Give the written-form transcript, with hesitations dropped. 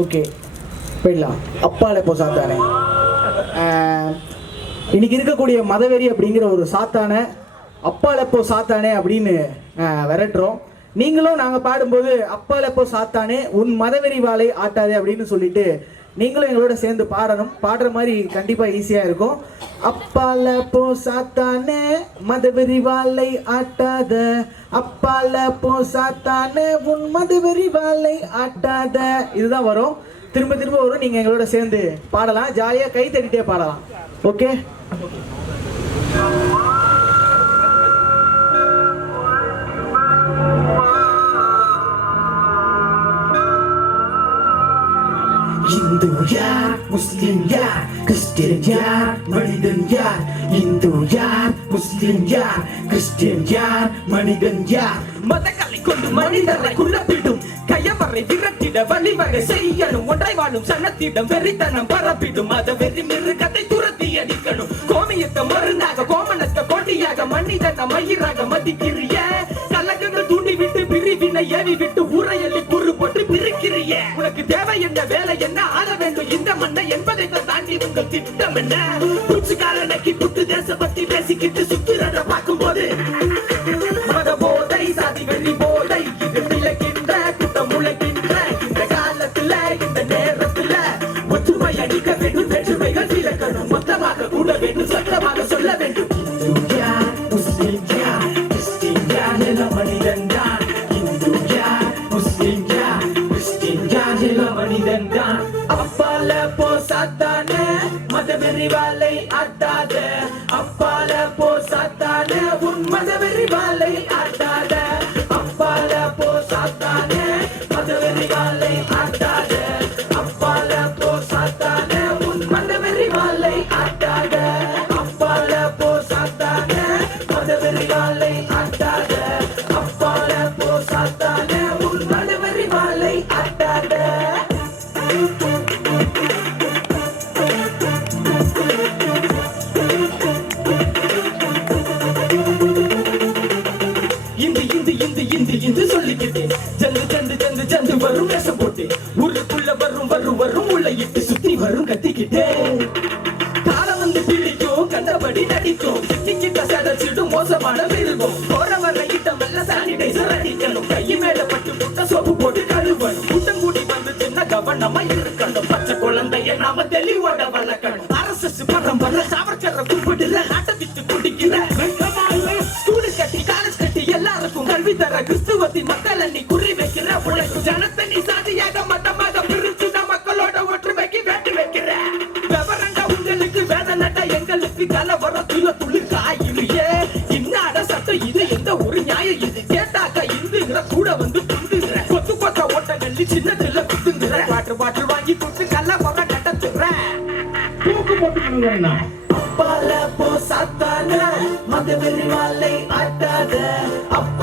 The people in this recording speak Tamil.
ஓகே, போயிடலாம். அப்பால இப்போ சாத்தானே. இன்னைக்கு இருக்கக்கூடிய மதவெறி அப்படிங்கிற ஒரு சாத்தானை அப்பால இப்போ சாத்தானே அப்படின்னு விரட்டுறோம். நீங்களும் நாங்கள் பாடும்போது அப்பால இப்போ சாத்தானே உன் மதவெறி வாளை ஆட்டாதே அப்படின்னு சொல்லிட்டு நீங்களும் எங்களோட சேர்ந்து பாடணும். பாடுற மாதிரி கண்டிப்பாக ஈஸியாக இருக்கும். அப்பால போ சாத்தானே மதவெறி வாளை ஆட்டாத, அப்பால போ சாத்தானே உன் மதவெறி வாளை ஆட்டாத. இதுதான் வரும், திரும்ப திரும்ப வரும். நீங்கள் எங்களோட சேர்ந்து பாடலாம், ஜாலியாக கை தட்டிட்டே பாடலாம். ஓகே, இந்து யார், முஸ்லிம் யார், கிறிஸ்டியன் யார், மனிதன் யார்? இந்து யார், முஸ்லிம் யார், கிறிஸ்டியன் யார், மனிதன் யார்? மதங்களை கொண்டு மனிதரை குழப்பிடும், கயவரை விரட்டிட வழிவகை செய்யணும். ஒன்றை வாழும் சனத்திடம் வெறித்தனம் பரப்பிடும், மத வெறி மிருகத்தை துரத்தி அடிக்கணும். கோமியத்தை மருந்தாக, கோமணத்தை கொடியாக, மனிதனை மயிராக மதிக்கிறிய, கலகங்கள் தூண்டி விட்டு பிரிவினை ஏவி விட்டு உரையலி குறு போட்டு பிரிக்கிறிய. உனக்கு தேவை என்ன, வேலை என்ன, ஆள வேண்டும் இந்த மண்ணை என்பதை தாண்டி உங்கள் திட்டம் என்ன? பூச்சிக்காரனைக்கு புட்டு தேச பத்தி பேசிக்கிட்டு சுத்துறத பார்க்கும் போது மத போதை, சாதி வெறி போதை, இது விளக்கின்ற குட்டம் முளைக்கின்ற இந்த காலத்துல இந்த நேரத்துல ஒற்றுமை அடிக்க வேண்டும், வேற்றுமைகள் விளக்கணும், மொத்தமாக கூட வேண்டும், சத்தமாக சொல்ல வேண்டும். முஸ்லிம் யார், கிறிஸ்டின் யார், எல்லாம் மனிதன் தான். இந்து யார், முஸ்லிம் யார், கிறிஸ்டின் யார், எல்லாம் மனிதன் தான். அப்பால போ சாத்தானே மதவெறி வாளை ஆட்டாத, அப்பால போ சாத்தானே உன் மதவெறி வாளை ஆட்டாத, அப்பால போ சாத்தானே மதவெறி வாளை ஆட்டாத, அப்பால போ சாத்தானே உன் மதவெறி வாளை ஆட்டாத, அப்பால போ சாத்தானே மதவெறி வாளை ஆட்டாத, அப்பால போ சாத்தானே உன் மதவெறி வாளை ஆட்டாத. இந்து சொல்லிக்கிட்டு ஜந்து ஜந்து ஜந்து ஜந்து வரும் வேஷம் போட்டு ஊருக்குள்ள வரும் வரும் வரும் உள்ளிட்டு சுத்தி வரும் கத்திக்கிட்டே காலம் வந்து பிடிக்கும், கண்டபடி நடிக்கும், சிக்கிக்கிட்ட சடச்சிடும் மோசமான மிருகம். போற வர இடம் எல்லாம் சானிடைசர் அடிக்கணும், கை மேல பட்டு முட்டை சோப்பு போட்டு கழுவணும். கூட்டம் கூடி வந்து சின்ன கவனமா இருக்கணும், பச்சை குழந்தைய நாம தெளிவோட வளர்க்கணும். அரசு பரம்பரை சாவர்கர கூப்பிடுற நாட்டத்திட்டு குடிக்கிற ஸ்கூலு கட்டி காலேஜ் கட்டி எல்லாருக்கும் கல்வி தர கிறிஸ்துவத்தின் மக்கள் நீ குறி வைக்கிற உழைக்கும் ஜனத்தை நீ சாதியாக மதமாக பிரிச்சு மக்களோட ஒற்றுமைக்கு வேட்டு வைக்கிற. விவரண்டா உங்களுக்கு வேதனட்டா எங்களுக்கு கலவரம் துள்ள துளிர் காயிலே. இன்னாட சட்டம் இது, எந்த ஒரு நியாயம் இது? கேட்டாக்க இந்துங்கிற கூட வந்து துண்டுகிற, கொத்து கொத்த ஓட்டங்கள் சின்னதுல குத்துங்கிற, வாட்டர் பாட்டில் வாங்கி கொடுத்து கலவரம் நடத்துற. தூக்கு போட்டுக்கணுங்க. அப்பால போ சாத்தானே மதவெறி வாளை ஆட்டாத, அப்பா